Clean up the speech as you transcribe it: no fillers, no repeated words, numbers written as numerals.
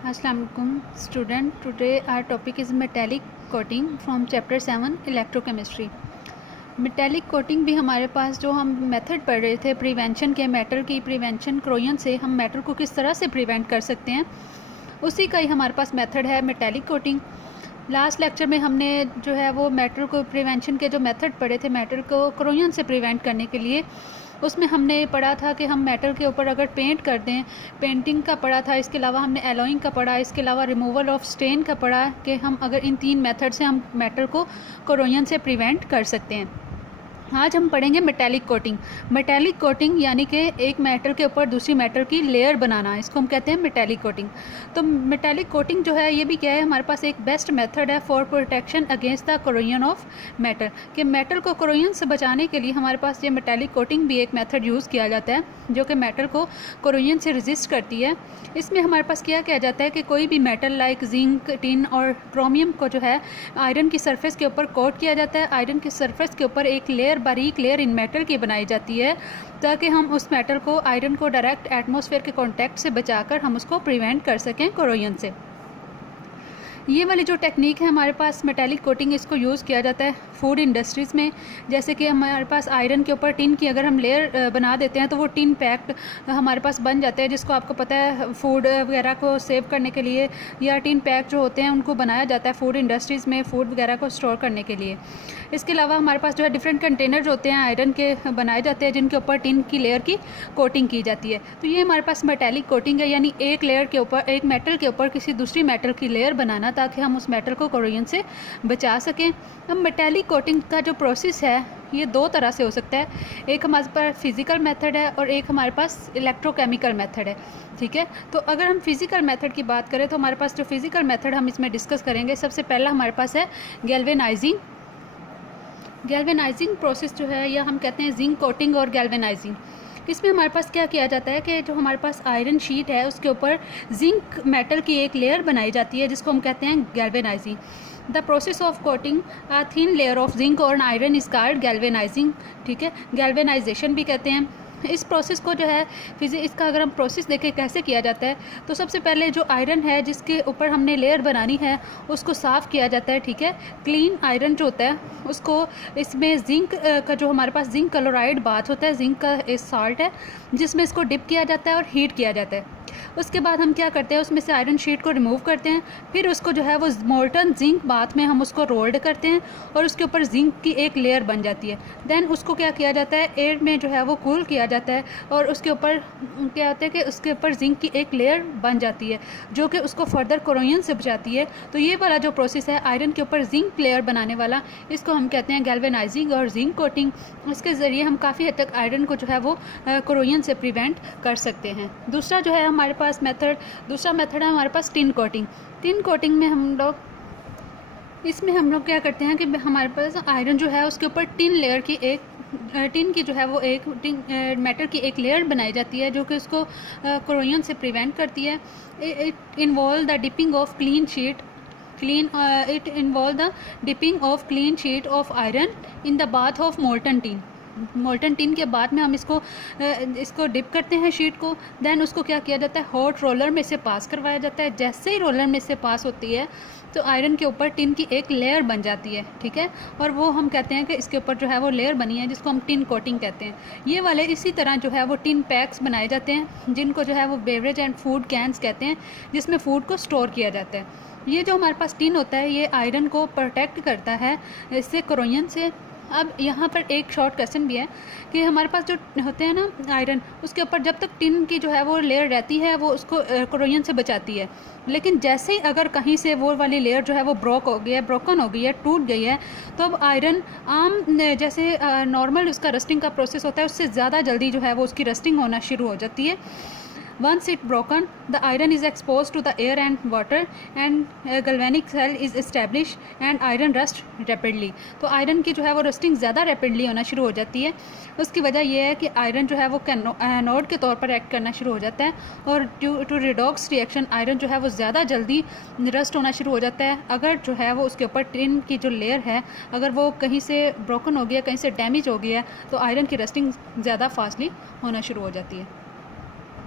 Assalamu alaikum student. Today our topic is metallic coating from chapter 7 electrochemistry. Metallic coating भी हमारे पास जो हम method पढ़ रहे थे प्रिवेंशन के, मेटल की प्रिवेंशन क्रोयन से हम मेटल को किस तरह से प्रिवेंट कर सकते हैं, उसी का ही हमारे पास मेथड है मेटेलिक कोटिंग। लास्ट लेक्चर में हमने जो है वो मेटल को प्रिवेंशन के जो मेथड पढ़े थे मेटल को क्रोयन से प्रिवेंट करने के लिए, उसमें हमने पढ़ा था कि हम मेटल के ऊपर अगर पेंट कर दें, पेंटिंग का पढ़ा था, इसके अलावा हमने एलॉइंग का पढ़ा, इसके अलावा रिमूवल ऑफ स्टेन का पढ़ा कि हम अगर इन 3 मेथड से हम मेटल को क्रोयन से प्रिवेंट कर सकते हैं। आज हम पढ़ेंगे मेटेलिक कोटिंग। मेटेलिक कोटिंग यानी कि एक मेटल के ऊपर दूसरी मेटल की लेयर बनाना, इसको हम कहते हैं मेटेलिक कोटिंग। तो मेटेलिक कोटिंग जो है ये भी क्या है, हमारे पास एक बेस्ट मेथड है for protection against the corrosion of metal, कि मेटल को कोरोजन से बचाने के लिए हमारे पास ये मेटेलिक कोटिंग भी एक मेथड यूज़ किया जाता है जो कि मेटल को कोरोजन से रेजिस्ट करती है। इसमें हमारे पास क्या किया जाता है कि कोई भी मेटल लाइक जिंक, टिन और क्रोमियम को जो है आयरन की सरफेस के ऊपर कोट किया जाता है। आयरन की सरफेस के ऊपर एक बारीक लेयर इन मेटल की बनाई जाती है ताकि हम उस मेटल को, आयरन को डायरेक्ट एटमॉस्फेयर के कांटेक्ट से बचाकर हम उसको प्रिवेंट कर सकें कोरोजन से। ये वाली जो टेक्निक है हमारे पास मेटेलिक कोटिंग, इसको यूज़ किया जाता है फूड इंडस्ट्रीज़ में। जैसे कि हमारे पास आयरन के ऊपर टिन की अगर हम लेयर बना देते हैं तो वो टिन पैक्ड हमारे पास बन जाते हैं, जिसको आपको पता है फूड वगैरह को सेव करने के लिए या टिन पैक जो होते हैं उनको बनाया जाता है फूड इंडस्ट्रीज़ में फूड वगैरह को स्टोर करने के लिए। इसके अलावा हमारे पास जो है डिफरेंट कंटेनर जो होते हैं आयरन के बनाए जाते हैं जिनके ऊपर टिन की लेयर की कोटिंग की जाती है। तो ये हमारे पास मेटेलिक कोटिंग है, यानी एक लेयर के ऊपर, एक मेटल के ऊपर किसी दूसरी मेटल की लेयर बनाना ताकि हम उस मेटल को कोरोजन से बचा सकें। अब मेटेलिक कोटिंग का जो प्रोसेस है ये 2 तरह से हो सकता है, एक हमारे पास फिज़िकल मेथड है और एक हमारे पास इलेक्ट्रोकेमिकल मेथड है। ठीक है, तो अगर हम फिज़िकल मेथड की बात करें तो हमारे पास जो फिज़िकल मेथड हम इसमें डिस्कस करेंगे, सबसे पहला हमारे पास है गैल्वेनाइजिंग। गैल्वेनाइजिंग प्रोसेस जो है या हम कहते हैं जिंक कोटिंग और गैल्वेनाइजिंग। इसमें हमारे पास क्या किया जाता है कि जो हमारे पास आयरन शीट है उसके ऊपर जिंक मेटल की एक लेयर बनाई जाती है जिसको हम कहते हैं galvanising. The process of coating a thin layer of zinc और आयरन इज कॉल्ड गैल्वेनाइजिंग। ठीक है, गैल्वेनाइजेशन भी कहते हैं इस प्रोसेस को जो है। इसका अगर हम प्रोसेस देखें कैसे किया जाता है तो सबसे पहले जो आयरन है जिसके ऊपर हमने लेयर बनानी है उसको साफ़ किया जाता है। ठीक है, क्लीन आयरन जो होता है उसको, इसमें जिंक का जो हमारे पास जिंक क्लोराइड बाथ होता है, जिंक का एक साल्ट है जिसमें इसको डिप किया जाता है और हीट किया जाता है। उसके बाद हम क्या करते हैं, उसमें से आयरन शीट को रिमूव करते हैं, फिर उसको जो है वो मोल्टन जिंक बाथ में हम उसको रोल्ड करते हैं और उसके ऊपर जिंक की एक लेयर बन जाती है। देन उसको क्या किया जाता है, एयर में जो है वो कूल किया जाता है और उसके ऊपर क्या होता है कि उसके ऊपर जिंक की एक लेयर बन जाती है जो कि उसको फर्दर कोरोजन से बचाती है। तो ये वाला जो प्रोसेस है आयरन के ऊपर जिंक लेयर बनाने वाला, इसको हम कहते हैं गैल्वेनाइजिंग और जिंक कोटिंग। इसके ज़रिए हम काफ़ी हद तक आयरन को जो है वो कोरोजन से प्रिवेंट कर सकते हैं। दूसरा जो है हमारे पास दूसरा मेथड है हमारे पास टिन कोटिंग। टिन कोटिंग में इसमें हम लोग क्या करते हैं कि हमारे पास आयरन जो है उसके ऊपर टिन की जो है वो एक मेटल की एक लेयर बनाई जाती है जो कि उसको कोरोजन से प्रिवेंट करती है। It involve the dipping of clean sheet of iron in the bath of molten tin के बाद में हम इसको डिप करते हैं शीट को। देन उसको क्या किया जाता है, हॉट रोलर में से पास करवाया जाता है। जैसे ही रोलर में से पास होती है तो आयरन के ऊपर टिन की एक लेयर बन जाती है। ठीक है, और वो हम कहते हैं कि इसके ऊपर जो है वो लेयर बनी है जिसको हम टिन कोटिंग कहते हैं। ये वाले इसी तरह जो है वो टिन पैक्स बनाए जाते हैं जिनको जो है वो बेवरेज एंड फूड कैंस कहते हैं, जिसमें फूड को स्टोर किया जाता है। ये जो हमारे पास टिन होता है ये आयरन को प्रोटेक्ट करता है इससे कोरोजन से। अब यहाँ पर एक शॉर्ट क्वेश्चन भी है कि हमारे पास जो होते हैं ना आयरन, उसके ऊपर जब तक टिन की जो है वो लेयर रहती है वो उसको कोरोजन से बचाती है, लेकिन जैसे ही अगर कहीं से वो वाली लेयर जो है वो ब्रोकन हो गई है, टूट गई है, तो अब आयरन जैसे नॉर्मल उसका रस्टिंग का प्रोसेस होता है उससे ज़्यादा जल्दी जो है वो उसकी रस्टिंग होना शुरू हो जाती है। Once it broken, the iron is exposed to the air and water and a galvanic cell is established and iron rust rapidly। तो आयरन की जो है वो रस्टिंग ज़्यादा रैपिडली होना शुरू हो जाती है। उसकी वजह यह है कि आयरन जो है वो एनोड के तौर पर एक्ट करना शुरू हो जाता है और टू रिडॉक्स रिएक्शन आयरन जो है वो ज़्यादा जल्दी रस्ट होना शुरू हो जाता है। अगर जो है वो उसके ऊपर टिन की जो लेयर है अगर वो कहीं से ब्रोकन हो गया, कहीं से डैमेज हो गया, तो आयरन की रस्टिंग ज़्यादा फास्टली होना शुरू हो जाती है।